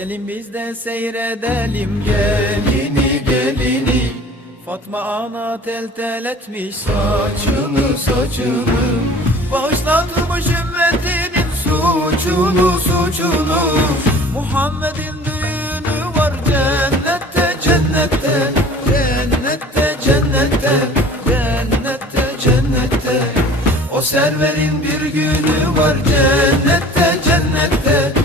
Gelin biz de seyredelim gelini gelini. Fatma ana tel tel etmiş saçını saçını. Bağışlatmış ümmetinin suçunu suçunu. Muhammed'in düğünü var cennette cennette. Cennette cennette. Cennette cennette. O serverin bir günü var cennette cennette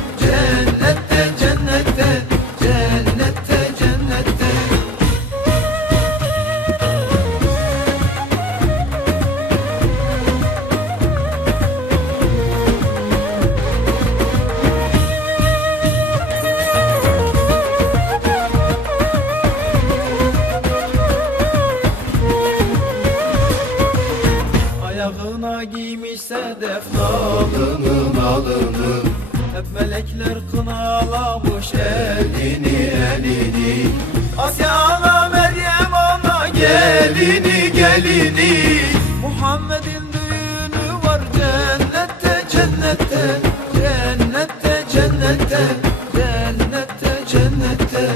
sedef nalını nalını. Hep melekler kınalamış elini elini. Asya ana Meryem ana gelini gelini. Muhammed'in düğünü var cennette cennette. Cennette cennette. Cennette cennette.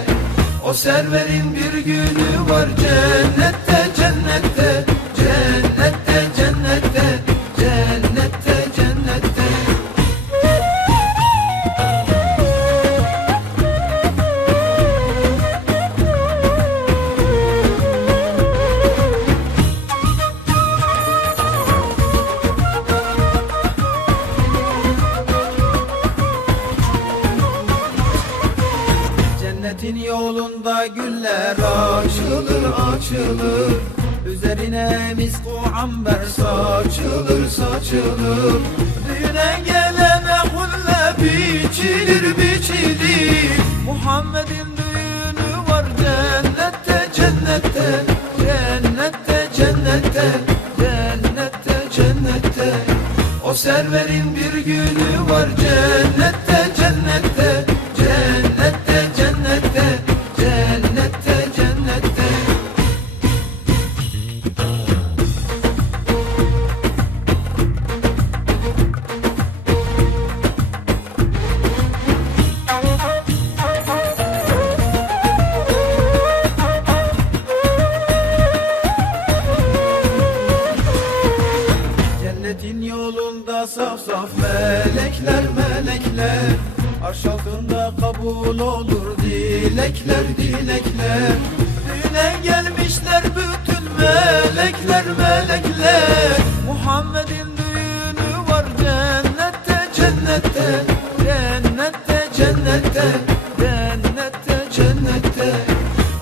O serverin bir günü var cennette Cennetin yolunda güller açılır açılır. Üzerine misku amber saçılır saçılır. Düğüne gelene hulle biçilir biçilir. Muhammed'in düğünü var cennette cennette Cennette cennette Cennette cennette. O serverin bir günü Cennetin yolunda saf saf melekler melekler. Arş altında kabul olur dilekler dilekler. Düğüne gelmişler bütün melekler melekler. Muhammed'in düğünü var cennette cennette. Cennette cennette. Cennette cennette.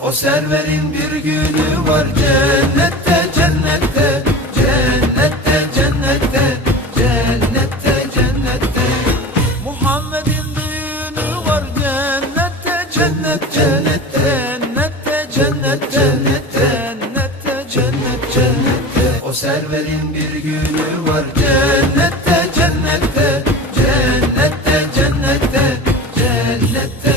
O serverin bir günü var cennette Cennette cennet cennet cennet cennet cennet cennet cennet cennet o serverin bir günü var cennette cennette cennette cennette cennette.